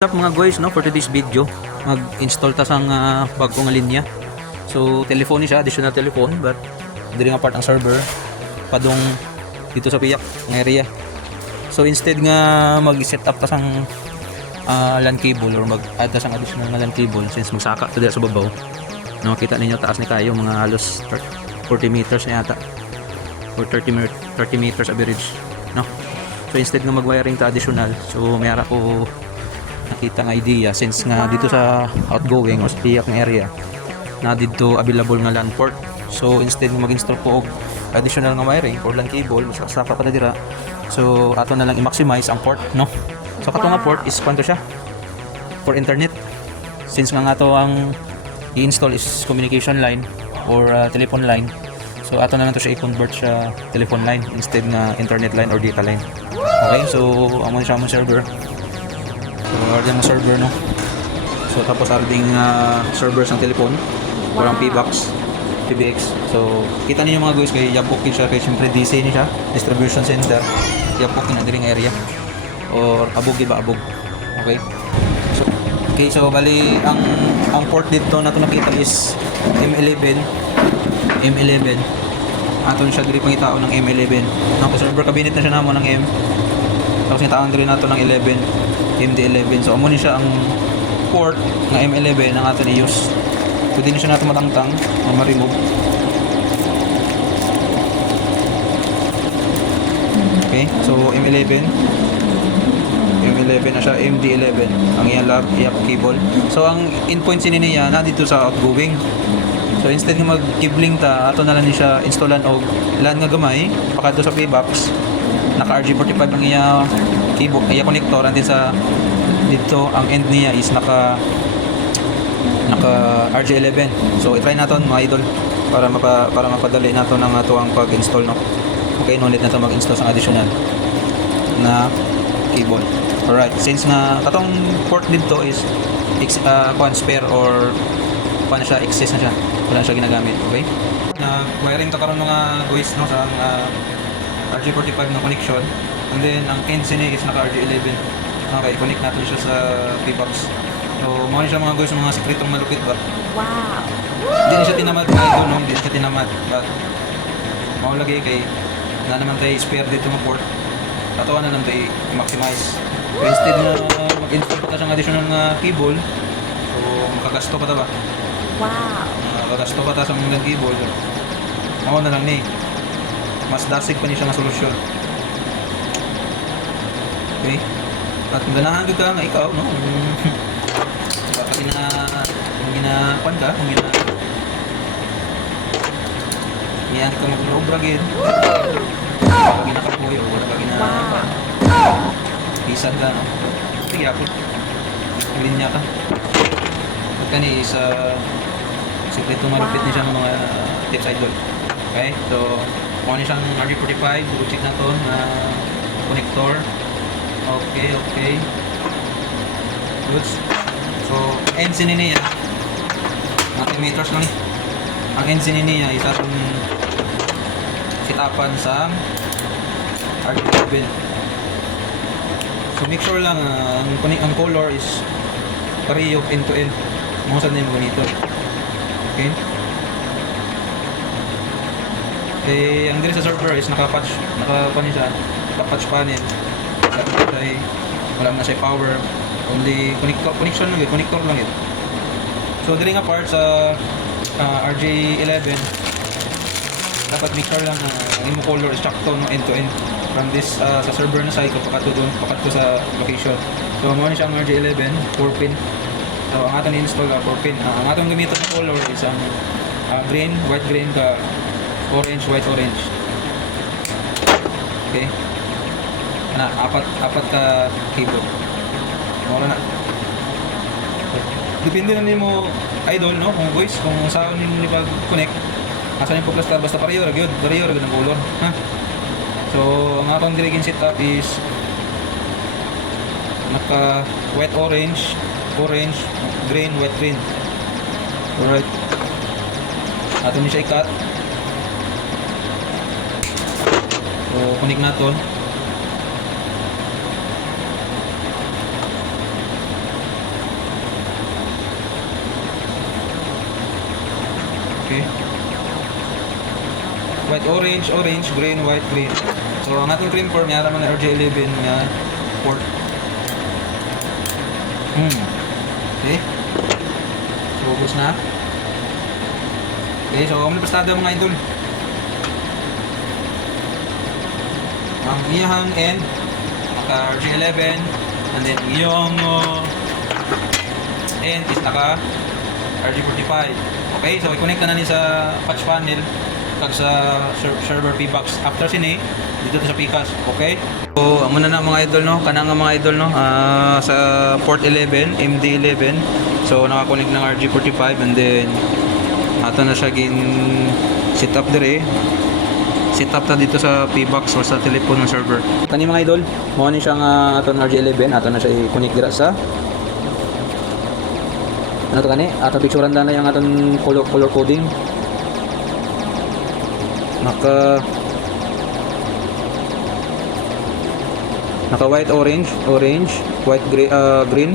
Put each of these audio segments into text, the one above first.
Up mga guys, no, for today's video mag-install ta sang bagong nga linya. So telephone ni siya, additional telephone, but diri nga part ang server padong dito sa piyak nga area. So instead nga mag-set up ta sang LAN cable or mag-add ta sang additional nga LAN cable, since magsaka ta dira sa babaw, no, makita ninyo taas ni kayo mga halos 40 meters na yata or 30 meters average, no. So instead nga mag-wiring ta additional, so mayara ko nakita nga idea, since nga dito sa outgoing o sa tiyak nga area na dito available nga LAN port. So instead nga mag-install po og additional nga wiring or LAN cable, masaka pa na dira, so ato na lang i-maximize ang port, no. So kato nga port is kwanto siya for internet, since nga ato ang i-install is communication line or telephone line. So ato na lang to siya i-convert sa telephone line instead nga internet line or data line. Okay, so amon siya amon server. So order mo server, no. So tapos adding server sang telephone or ang PBox, PBX. So kita niyo mga guys, kay yapokin siya, kay syempre DC ni siya, distribution center. Yapokin na diring area or abog iba abog. Okay, so bali ang port dito na to nakita is M11. Aton siya diri pangitao ng M11. Nang server cabinet na siya namo ng M. Tapos itaon diri nato ng 11, MD11. So amo ni siya ang port nga M11 ang aton i-use. So di na siya nato matangtang o ma-remove. Okay, so M11 na siya, MD11 ang iyang cable. So ang endpoint sini niya na dito sa outgoing. So instead nga mag-cabling ta, ato na lang ni siya installan og LAN nga gamay pakadto sa PBox. Naka RJ45 ang iya cable, iya connector, and sa dito ang end niya is naka RJ11. So i-try naton mga idol para mapadali nato ng ato ang pag-install, no. Okay, no need na to mag-install sa additional na cable. Alright, since nga katong port dito is spare or paano siya, excess na siya, wala siya ginagamit. Okay, na wiring ta karon mga guys, no, sa RJ45 na connection, and then ang end sini is naka RJ11. Okay, connect natin siya sa PBox. So mao siya mga guys, mga sekretong malupit ba. Wow. Hindi na siya tinamad idol, no, hindi siya tinamad, but mao lagi kay na naman tayo spare dito ng port, ato na lang tayo i-maximize. So instead na mag-install pa ta siyang additional nga cable, so makagasto pa ta ba. Wow. Makagasto pa ta sa mga cable, mao na lang ni mas dasig pa ni siya nga solusyon. Okay, at ganahan ka nga ikaw, no, baka ginakuan ka, kung yan ka mag-obra gid, ginakapuyo wala ka isan ka, no. Sige ako linya ka at kani sa sekreto malupit ni siya ng mga tips idol. Okay, so kung ano siyang RJ45, check na to na connector. Okay, good. So end sini niya mga meters lang. Ang end sini niya isa itong sitapan sa RJ11. So make sure lang ang color is pareho end to end. Mga saan na yung ganito. Okay, ang diri sa server is naka-patch siya, naka-patch panel. Sabi wala na siya power, only connection lang, connector lang ito. So diri nga part sa RJ11, dapat make sure lang ang imo color is sakto, no, end to end from this sa server na side pakadto sa location. So mo ni siya ang RJ11 4 pin. So ang aton i-install 4 pin. Ang aton gamiton na color is ang green, white green ka orange, white orange. Okay, apat ka cable. Mura na. Depende na nimo idol, no, kung guys, kung saan nimo pag-connect, asa nimo basta pareho ra gyud ang color, ha. So ang atong dirigin setup is naka white orange, green, white green. Alright, ato ni siya i-cut. So connect naton. white orange, orange, green, white, green. So ang atong cream form yara man na RJ11 nga port. Okay. So ubos na. Okay, so ang pastada mga idol. Ang iyang end naka RJ11 and then yung end is naka RJ45. Okay, so i-connect na ni sa patch panel kag sa server P-Box. After sini dito sa Picas, okay? So amo na mga idol no, kana nga mga idol no, sa port 11, MD11. So naka-connect ng RJ45 and then ato na siya gin set up dire. Set up ta dito sa P-Box or sa telephone ng server. Kani mga idol, mo ni siya nga aton RJ11, ato na siya i-connect dira sa ano to kani? Ato picturean na yung aton color coding. Naka white orange, white green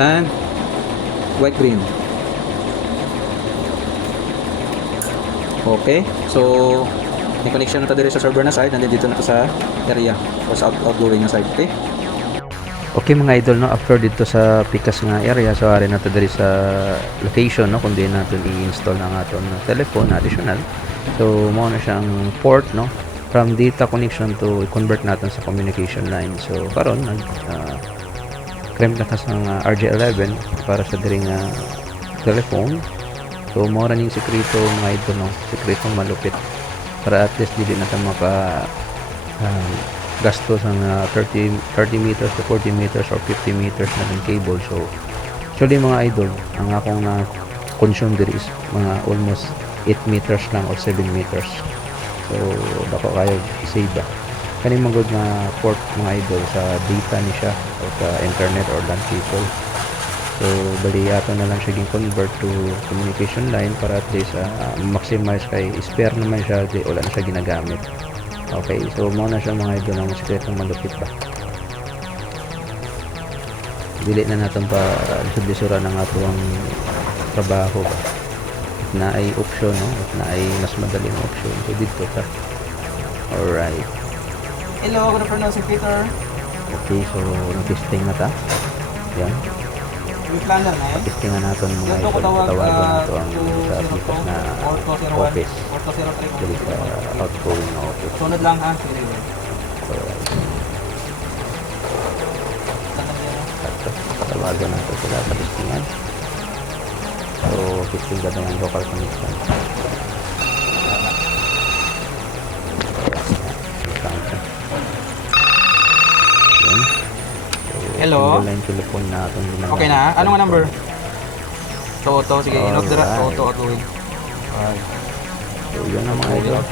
and white green. Okay. So may connection na ta dire sa server na side and then dito na to sa area o sa outgoing na side. Okay. Okay mga idol no, after dito sa Picas nga area, so ari na to diri sa location no kung di natin i-install ang aton telephone additional. So mo na siyang port no from data connection to convert natin sa communication line. So karon nag crimp na ta sa RJ11 para sa diri nga telephone. So mo ra ning sekreto mga idol no, sekretong malupit para at least dili na ta maka gastos ang 30 meters to 40 meters or 50 meters na ng cable. So actually mga idol, ang akong na consume diri is mga almost 8 meters lang or 7 meters. So dako kayo save ba kaning magod na port mga idol sa data ni siya o sa internet or LAN cable. So bali ato na lang siya convert to communication line para at least maximize kay spare naman siya, di wala na siya ginagamit. Okay, so mo na siya mga idol ang sikretong malupit pa. Dili na natin pa lisod-lisura ng atong trabaho ba. If na ay option no, if na ay mas madaling option, so dito ta. Alright. Hello, good afternoon, Sir Peter. Okay, so nag-testing na ta. Yan. May planner na yan. Testing na natin mga Dito ko idol. tawag Tawagan na ito ang sa to Picas na 4201 office. 4203. Dili sa outgoing na office. Sunod lang ha. Alright. Tawagan natin sila sa testingan. So, testing ka ng local connection. Yan. Hello? So, line telephone na itong ginagamit. Okay na? Anong number? Toto, sige, inot dira. Alright. Toto, atuin. Alright. So, yun ang mga idol.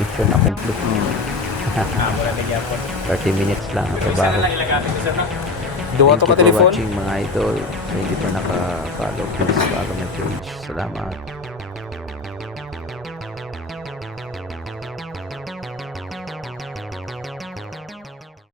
Mission accomplished. 30 minutes lang ang trabaho. Duwa to Thank ka you for telefon. watching mga idol. Sa hindi pa naka-follow, please follow my page. Salamat.